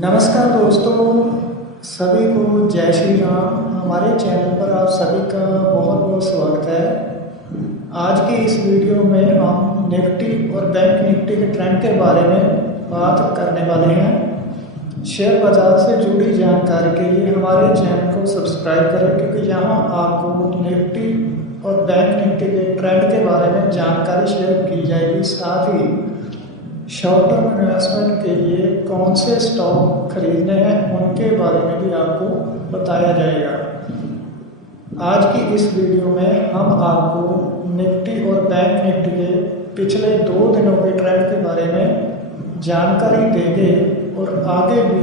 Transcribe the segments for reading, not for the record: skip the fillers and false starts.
नमस्कार दोस्तों, सभी को जय श्री राम। हमारे चैनल पर आप सभी का बहुत बहुत स्वागत है। आज की इस वीडियो में हम निफ्टी और बैंक निफ्टी के ट्रेंड के बारे में बात करने वाले हैं। शेयर बाजार से जुड़ी जानकारी के लिए हमारे चैनल को सब्सक्राइब करें, क्योंकि यहाँ आपको निफ्टी और बैंक निफ्टी के ट्रेंड के बारे में जानकारी शेयर की जाएगी। साथ ही शॉर्ट टर्म इन्वेस्टमेंट के लिए कौन से स्टॉक खरीदने हैं उनके बारे में भी आपको बताया जाएगा। आज की इस वीडियो में हम आपको निफ्टी और बैंक निफ्टी के पिछले 2 दिनों के ट्रेंड के बारे में जानकारी देंगे और आगे भी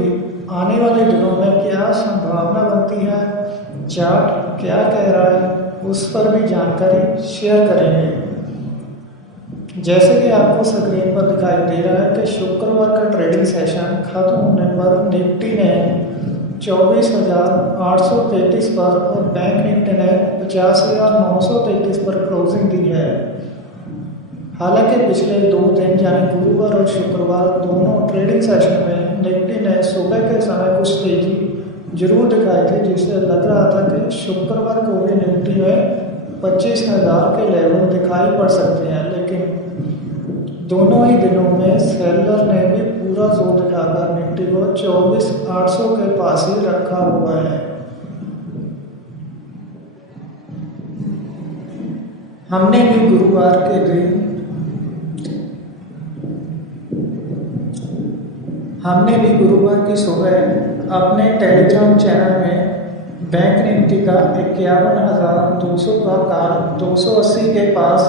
आने वाले दिनों में क्या संभावना बनती है, चार्ट क्या कह रहा है, उस पर भी जानकारी शेयर करेंगे। जैसे कि आपको स्क्रीन पर दिखाई दे रहा है कि शुक्रवार का ट्रेडिंग सेशन खत्म होने पर निफ्टी ने 24,833 पर और बैंक निफ्टी ने 50,933 पर क्लोजिंग दी है। हालांकि पिछले 2 दिन यानी गुरुवार और शुक्रवार दोनों ट्रेडिंग सेशन में निफ्टी ने सुबह के समय कुछ तेजी जरूर दिखाई थी, जिससे लग रहा था कि शुक्रवार को भी निफ्टी में 25,000 के लेवल दिखाई पड़ सकते हैं। लेकिन दोनों ही दिनों में सेलर ने भी पूरा जोर दिखाकर निफ्टी को 24,800 के पास ही रखा हुआ है। हमने भी गुरुवार की सुबह अपने टेलीग्राम चैनल में बैंक निफ्टी का 51,200 का कॉल 280 के पास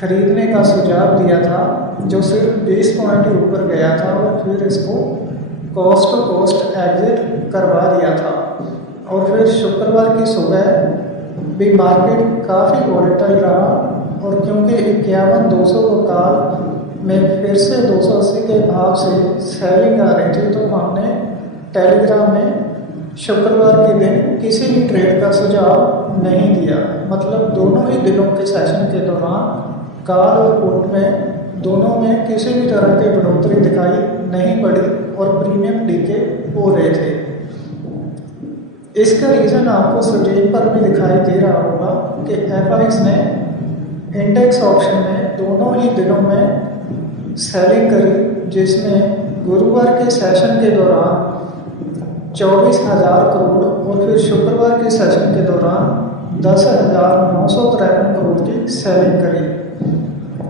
खरीदने का सुझाव दिया था, जो सिर्फ 20 पॉइंट ही ऊपर गया था और फिर इसको कॉस्ट टू कॉस्ट एग्जिट करवा दिया था। और फिर शुक्रवार की सुबह भी मार्केट काफ़ी वॉलेटाइल रहा और क्योंकि 51,200 को कॉल में फिर से 280 के भाव से सेलिंग आ रही थी, तो हमने टेलीग्राम में शुक्रवार के दिन किसी भी ट्रेड का सुझाव नहीं दिया। मतलब दोनों ही दिनों के सेशन के दौरान कॉल और पुट में दोनों में किसी भी तरह की बढ़ोतरी दिखाई नहीं पड़ी और प्रीमियम डीके हो रहे थे। इसका रीज़न आपको स्क्रीन पर भी दिखाई दे रहा होगा कि एफआईएक्स ने इंडेक्स ऑप्शन में दोनों ही दिनों में सेलिंग करी, जिसमें गुरुवार के सेशन के दौरान 24,000 करोड़ और फिर शुक्रवार के सेशन के दौरान 10,953 करोड़ की सेलिंग करी।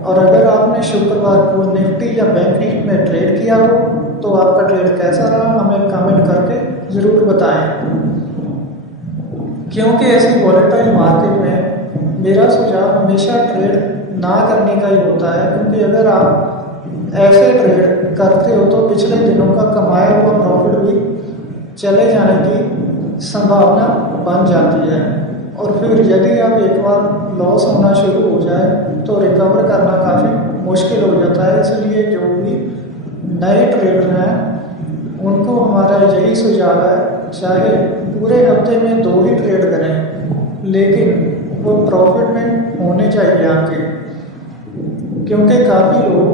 और अगर आपने शुक्रवार को निफ्टी या बैंक निफ्टी में ट्रेड किया हो तो आपका ट्रेड कैसा रहा, हमें कमेंट करके ज़रूर बताएं। क्योंकि ऐसी वॉलेटाइल मार्केट में मेरा सुझाव हमेशा ट्रेड ना करने का ही होता है, क्योंकि अगर आप ऐसे ट्रेड करते हो तो पिछले दिनों का कमाया हुआ प्रॉफिट भी चले जाने की संभावना बन जाती है। और फिर यदि आप एक बार लॉस होना शुरू हो जाए तो रिकवर करना काफ़ी मुश्किल हो जाता है। इसलिए जो भी नए ट्रेडर हैं उनको हमारा यही सुझाव है, चाहे पूरे हफ्ते में 2 ही ट्रेड करें, लेकिन वो प्रॉफिट में होने चाहिए आपके। क्योंकि काफ़ी लोग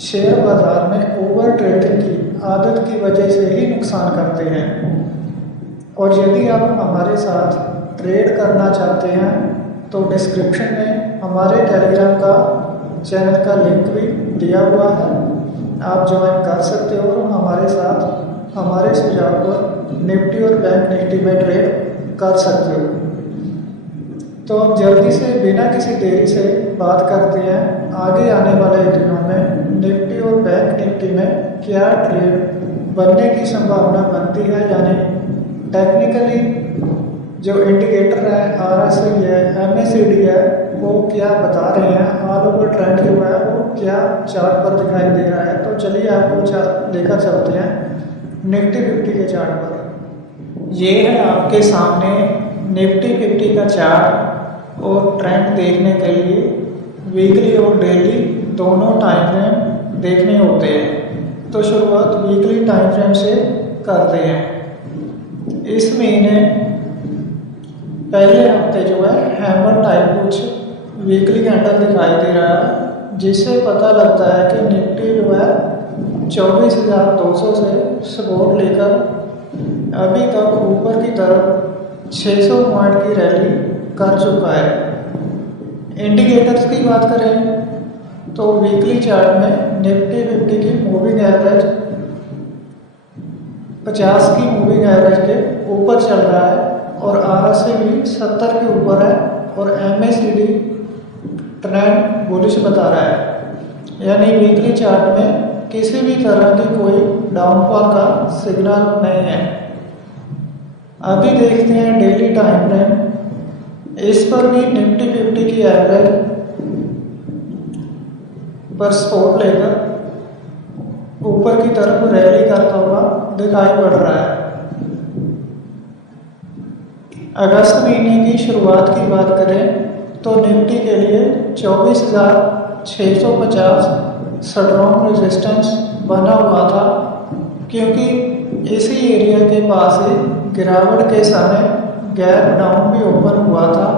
शेयर बाजार में ओवर ट्रेडिंग की आदत की वजह से ही नुकसान करते हैं। और यदि आप हमारे साथ ट्रेड करना चाहते हैं तो डिस्क्रिप्शन में हमारे टेलीग्राम का चैनल का लिंक भी दिया हुआ है, आप ज्वाइन कर सकते हो और हमारे साथ हमारे सुझाव पर निफ्टी और बैंक निफ्टी में ट्रेड कर सकते हो। तो अब जल्दी से बिना किसी देरी से बात करते हैं आगे आने वाले दिनों में निफ्टी और बैंक निफ्टी में क्या ट्रेड बनने की संभावना बनती है। यानी टेक्निकली जो इंडिकेटर है, RSI है, MACD है, वो क्या बता रहे हैं, ऑल ओवर ट्रेंड जो है वो क्या चार्ट पर दिखाई दे रहा है। तो चलिए आपको लेकर चलते हैं निफ्टी 50 के चार्ट पर। ये है आपके सामने निफ्टी 50 का चार्ट और ट्रेंड देखने के लिए वीकली और डेली दोनों टाइम फ्रेम देखने होते हैं। तो शुरुआत वीकली टाइम फ्रेम से करते हैं। इस महीने पहले हफ्ते जो है हैमर टाइप कुछ वीकली कैंडल दिखाई दे रहा है, जिससे पता लगता है कि निफ्टी जो है 24,200 से सपोर्ट लेकर अभी तक ऊपर की तरफ 600 पॉइंट की रैली कर चुका है। इंडिकेटर्स की बात करें तो वीकली चार्ट में निफ्टी 50 की मूविंग एवरेज 50 की मूविंग एवरेज के ऊपर चल रहा है और आरएसआई भी 70 के ऊपर है और एमएसीडी ट्रेंड बुलिश बता रहा है। यानी वीकली चार्ट में किसी भी तरह की कोई डाउनफॉल का सिग्नल नहीं है। अभी देखते हैं डेली टाइम फ्रेम। इस पर भी निफ्टी 50 की एवरेज पर सपोर्ट लेकर ऊपर की तरफ रैली करता हुआ दिखाई पड़ रहा है। अगस्त महीने की शुरुआत की बात करें तो निफ्टी के लिए 24,650 स्ट्रॉन्ग रेजिस्टेंस बना हुआ था, क्योंकि इसी एरिया के पास ही गिरावट के समय गैप डाउन भी ओपन हुआ था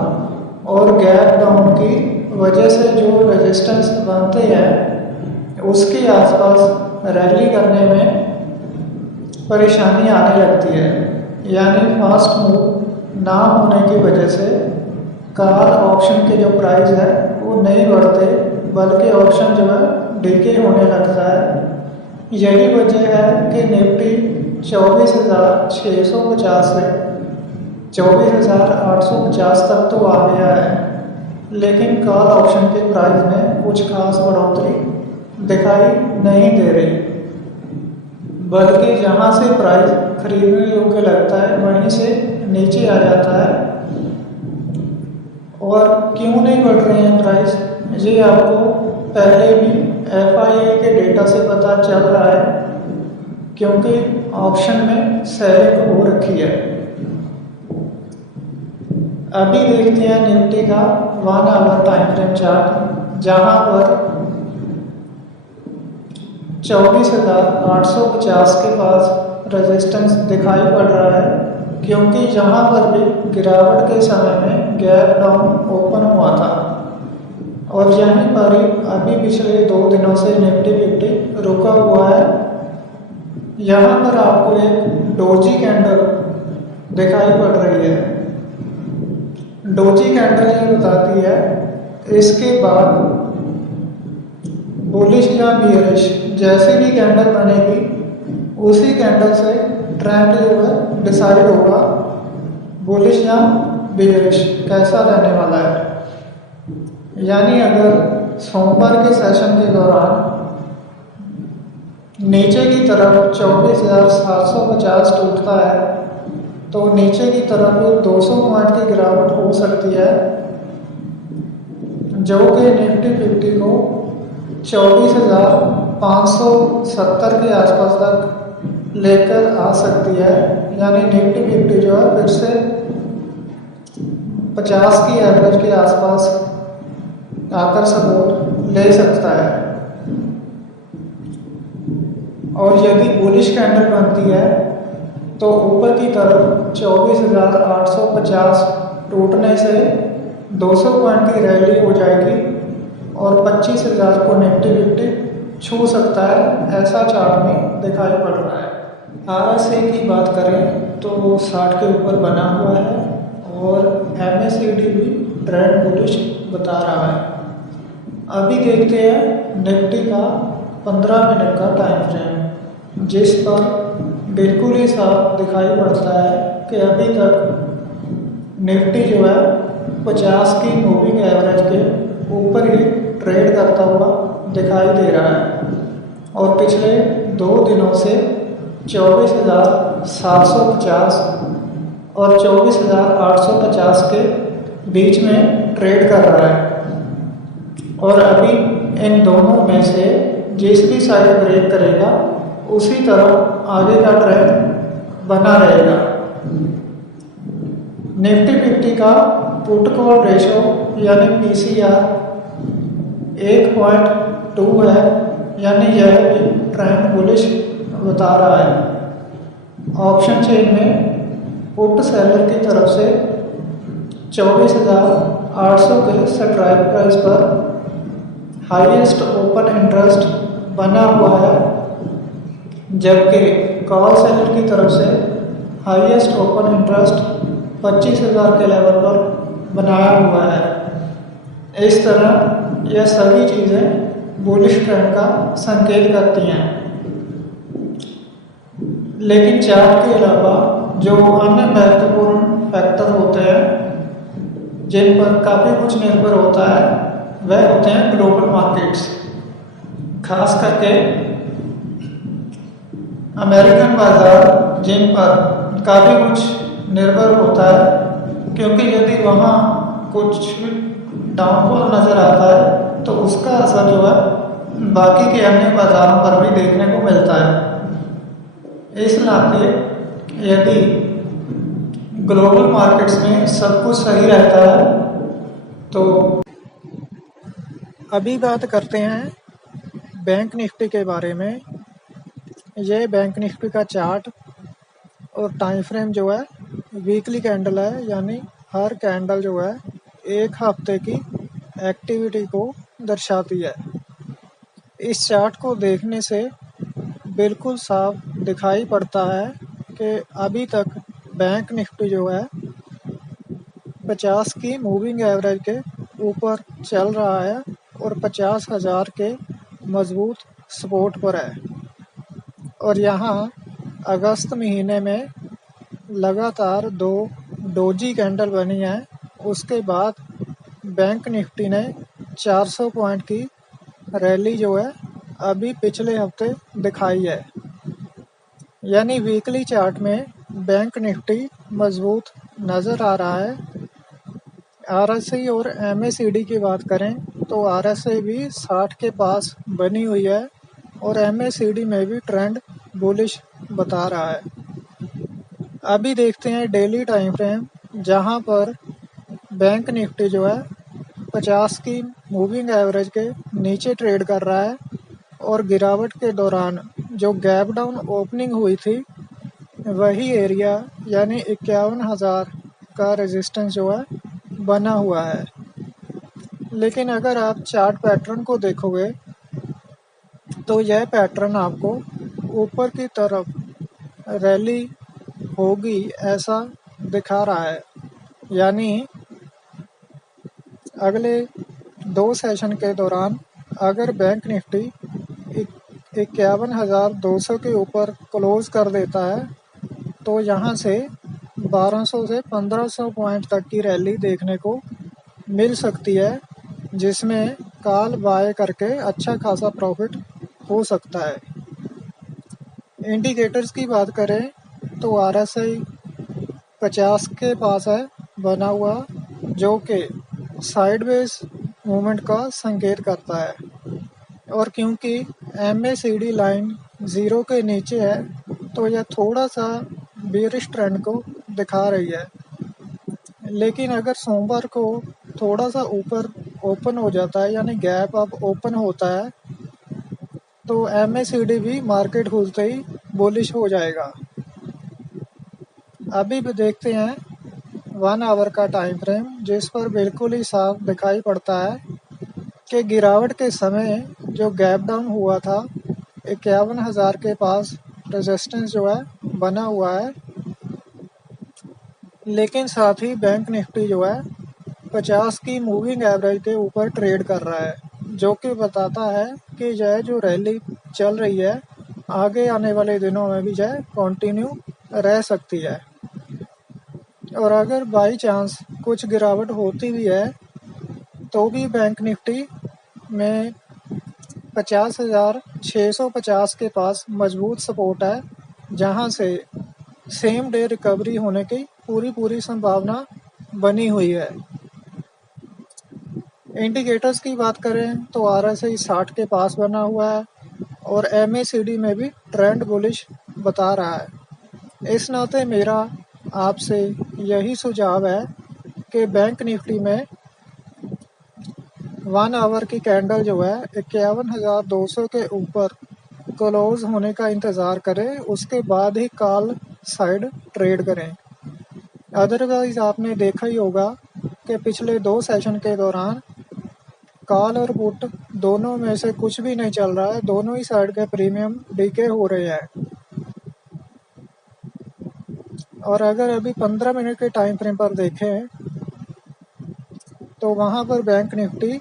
और गैप डाउन की वजह से जो रेजिस्टेंस बनते हैं उसके आसपास रैली करने में परेशानी आने लगती है। यानी फास्ट मूव ना होने की वजह से कॉल ऑप्शन के जो प्राइस है वो नहीं बढ़ते, बल्कि ऑप्शन जो है डिके होने लगता है। यही वजह है कि निफ्टी 24,650 से 24,850 तक तो आ गया है, लेकिन कॉल ऑप्शन के प्राइस में कुछ खास बढ़ोतरी दिखाई नहीं दे रही, बल्कि जहां से प्राइस खरीदने योग्य लगता है वहीं से नीचे आ जाता है। और क्यों नहीं बढ़ रहे हैं प्राइस, ये आपको पहले भी एफआईआई के डेटा से पता चल रहा है, क्योंकि ऑप्शन में सेलिंग हो रखी है। अभी देखते हैं निफ्टी का 1 आवर टाइम फ्रेम चार्ट, जहां पर 24,850 के पास रेजिस्टेंस दिखाई पड़ रहा है, क्योंकि यहाँ पर भी गिरावट के समय में गैप डाउन ओपन हुआ था और यहीं पर ही अभी पिछले 2 दिनों से निफ्टी 50 रुका हुआ है। यहाँ पर आपको एक डोजी कैंडल दिखाई पड़ रही है। डोजी कैंडल ये बताती है इसके बाद बुलिश या बियरिश जैसी भी कैंडल बनेगी उसी कैंडल से ट्रेंड जो है डिसाइड होगा बुलिश या बियरिश कैसा रहने वाला है। यानी अगर सोमवार के सेशन के दौरान नीचे की तरफ 24,750 टूटता है तो नीचे की तरफ 200 पॉइंट की गिरावट हो सकती है, जो कि निफ्टी 50 को 24,570 के आसपास तक लेकर आ सकती है। यानी निफ्टी 50 जो है फिर से 50 की एवरेज के आसपास आकर सपोर्ट ले सकता है। और यदि बुलिश कैंडल बनती है तो ऊपर की तरफ 24,850 टूटने से 200 पॉइंट की रैली हो जाएगी और 25,000 को निफ्टी 50 छू सकता है, ऐसा चार्ट में दिखाई पड़ रहा है। आरएसआई की बात करें तो 60 के ऊपर बना हुआ है और एमएसीडी भी ट्रेंड बुलिश बता रहा है। अभी देखते हैं निफ्टी का 15 मिनट का टाइम फ्रेम, जिस पर बिल्कुल ही साफ दिखाई पड़ता है कि अभी तक निफ्टी जो है 50 की मूविंग एवरेज के ऊपर ही ट्रेड करता हुआ दिखाई दे रहा है और पिछले 2 दिनों से 24,750 और 24,850 के बीच में ट्रेड कर रहा है। और अभी इन दोनों में से जिस भी साइड ब्रेक करेगा उसी तरफ आगे का ट्रेंड बना रहेगा। निफ्टी 50 का पुट कॉल रेशो यानी पीसीआर 1.2 है, यानी यह भी ट्रेंड बुलिश बता रहा है। ऑप्शन चेन में पुट सेलर की तरफ से 24,800 के स्ट्राइक प्राइस पर हाईएस्ट ओपन इंटरेस्ट बना हुआ है जबकि कॉल सेलर की तरफ से हाईएस्ट ओपन इंटरेस्ट 25,000 के लेवल पर बनाया हुआ है। इस तरह यह सभी चीज़ें बुलिश ट्रेंड का संकेत करती हैं। लेकिन चार्ट के अलावा जो अन्य महत्वपूर्ण फैक्टर होते हैं जिन पर काफ़ी कुछ निर्भर होता है वह होते हैं ग्लोबल मार्केट्स। खास करके अमेरिकन बाजार जिन पर काफ़ी कुछ निर्भर होता है, क्योंकि यदि वहाँ कुछ डाउनफॉल नज़र आता है तो उसका असर जो है बाकी के अन्य बाज़ारों पर भी देखने को मिलता है। इस नाते यदि ग्लोबल मार्केट्स में सब कुछ सही रहता है तो अभी बात करते हैं बैंक निफ्टी के बारे में। ये बैंक निफ्टी का चार्ट और टाइम फ्रेम जो है वीकली कैंडल है, यानी हर कैंडल जो है एक हफ्ते की एक्टिविटी को दर्शाती है। इस चार्ट को देखने से बिल्कुल साफ दिखाई पड़ता है कि अभी तक बैंक निफ्टी जो है 50 की मूविंग एवरेज के ऊपर चल रहा है और 50,000 के मजबूत सपोर्ट पर है। और यहाँ अगस्त महीने में लगातार 2 डोजी कैंडल बनी है। उसके बाद बैंक निफ्टी ने 400 पॉइंट की रैली जो है अभी पिछले हफ्ते दिखाई है। यानी वीकली चार्ट में बैंक निफ्टी मजबूत नज़र आ रहा है। आरएसआई और एमएसीडी की बात करें तो आरएसआई भी 60 के पास बनी हुई है और एमएसीडी में भी ट्रेंड बुलिश बता रहा है। अभी देखते हैं डेली टाइम फ्रेम, जहां पर बैंक निफ्टी जो है 50 की मूविंग एवरेज के नीचे ट्रेड कर रहा है और गिरावट के दौरान जो गैप डाउन ओपनिंग हुई थी वही एरिया यानी 51,000 का रेजिस्टेंस जो है बना हुआ है। लेकिन अगर आप चार्ट पैटर्न को देखोगे तो यह पैटर्न आपको ऊपर की तरफ रैली होगी ऐसा दिखा रहा है। यानी अगले 2 सेशन के दौरान अगर बैंक निफ्टी 51,200 के ऊपर क्लोज कर देता है तो यहाँ से 1200 से 1500 पॉइंट तक की रैली देखने को मिल सकती है, जिसमें कॉल बाय करके अच्छा खासा प्रॉफिट हो सकता है। इंडिकेटर्स की बात करें तो आरएसआई 50 के पास है बना हुआ, जो कि साइडवेज मूवमेंट का संकेत करता है। और क्योंकि एमएसीडी लाइन 0 के नीचे है तो यह थोड़ा सा बेरिश ट्रेंड को दिखा रही है। लेकिन अगर सोमवार को थोड़ा सा ऊपर ओपन हो जाता है, यानी गैप अप ओपन होता है, तो एमएसीडी भी मार्केट खुलते ही बुलिश हो जाएगा। अभी भी देखते हैं 1 आवर का टाइम फ्रेम, जिस पर बिल्कुल ही साफ दिखाई पड़ता है कि गिरावट के समय जो गैप डाउन हुआ था 51,000 के पास रेजिस्टेंस जो है बना हुआ है। लेकिन साथ ही बैंक निफ्टी जो है 50 की मूविंग एवरेज के ऊपर ट्रेड कर रहा है, जो कि बताता है कि यह जो रैली चल रही है आगे आने वाले दिनों में भी यह कंटिन्यू रह सकती है। और अगर बाई चांस कुछ गिरावट होती भी है तो भी बैंक निफ्टी में 50,650 के पास मजबूत सपोर्ट है, जहां से सेम डे रिकवरी होने की पूरी संभावना बनी हुई है। इंडिकेटर्स की बात करें तो आरएसआई 60 के पास बना हुआ है और एमएसीडी में भी ट्रेंड बुलिश बता रहा है। इस नाते मेरा आपसे यही सुझाव है कि बैंक निफ्टी में 1 आवर की कैंडल जो है 51,200 के ऊपर क्लोज होने का इंतज़ार करें, उसके बाद ही कॉल साइड ट्रेड करें। अदरवाइज आपने देखा ही होगा कि पिछले 2 सेशन के दौरान कॉल और पुट दोनों में से कुछ भी नहीं चल रहा है, दोनों ही साइड के प्रीमियम डीके हो रहे हैं। और अगर अभी 15 मिनट के टाइम फ्रेम पर देखें तो वहां पर बैंक निफ्टी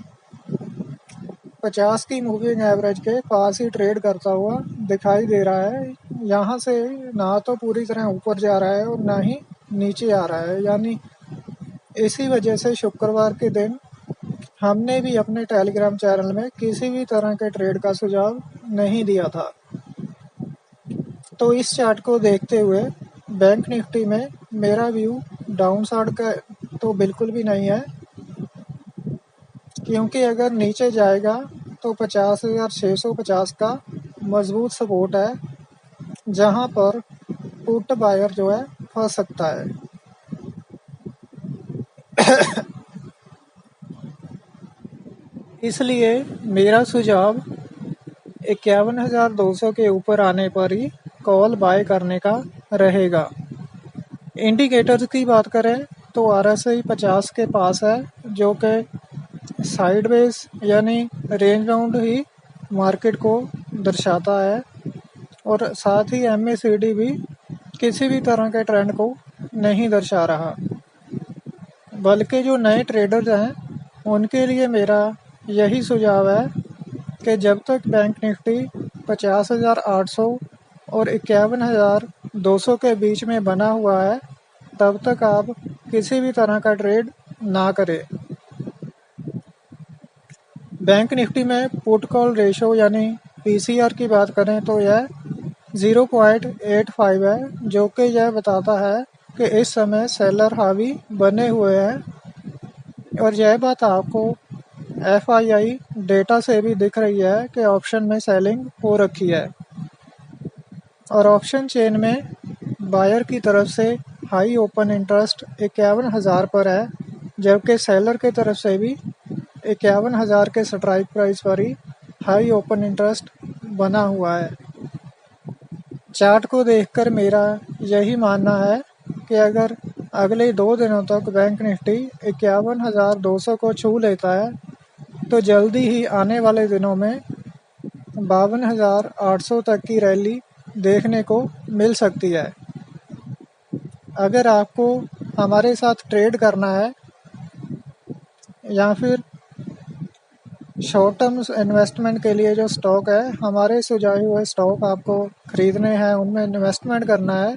50 की मूविंग एवरेज के पास ही ट्रेड करता हुआ दिखाई दे रहा है। यहाँ से ना तो पूरी तरह ऊपर जा रहा है और ना ही नीचे आ रहा है, यानी इसी वजह से शुक्रवार के दिन हमने भी अपने टेलीग्राम चैनल में किसी भी तरह के ट्रेड का सुझाव नहीं दिया था। तो इस चार्ट को देखते हुए बैंक निफ्टी में मेरा व्यू डाउन साइड का तो बिल्कुल भी नहीं है, क्योंकि अगर नीचे जाएगा तो 50,650 का मजबूत सपोर्ट है, जहां पर पुट बायर जो है फंस सकता है। इसलिए मेरा सुझाव 51,200 के ऊपर आने पर ही कॉल बाय करने का रहेगा। इंडिकेटर्स की बात करें तो RSI 50 के पास है, जो कि साइडवेज यानी रेंज बाउंड ही मार्केट को दर्शाता है, और साथ ही MACD भी किसी भी तरह के ट्रेंड को नहीं दर्शा रहा। बल्कि जो नए ट्रेडर्स हैं उनके लिए मेरा यही सुझाव है कि जब तक बैंक निफ्टी 50,800 और 51,200 के बीच में बना हुआ है, तब तक आप किसी भी तरह का ट्रेड ना करें। बैंक निफ्टी में पुट कॉल रेशो यानी PCR की बात करें तो यह 0.85 है, जो कि यह बताता है कि इस समय सेलर हावी बने हुए हैं। और यह बात आपको FII डेटा से भी दिख रही है कि ऑप्शन में सेलिंग हो रखी है, और ऑप्शन चेन में बायर की तरफ से हाई ओपन इंटरेस्ट 51,000 पर है, जबकि सेलर की तरफ से भी 51,000 के स्ट्राइक प्राइस पर ही हाई ओपन इंटरेस्ट बना हुआ है। चार्ट को देखकर मेरा यही मानना है कि अगर अगले 2 दिनों तक बैंक निफ्टी 51,200 को छू लेता है तो जल्दी ही आने वाले दिनों में 52,800 तक की रैली देखने को मिल सकती है। अगर आपको हमारे साथ ट्रेड करना है या फिर शॉर्ट टर्म इन्वेस्टमेंट के लिए जो स्टॉक है, हमारे सुझाए हुए स्टॉक आपको खरीदने हैं, उनमें इन्वेस्टमेंट करना है,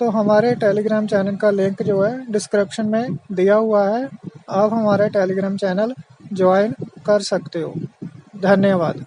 तो हमारे टेलीग्राम चैनल का लिंक जो है डिस्क्रिप्शन में दिया हुआ है। आप हमारे टेलीग्राम चैनल ज्वाइन कर सकते हो। धन्यवाद।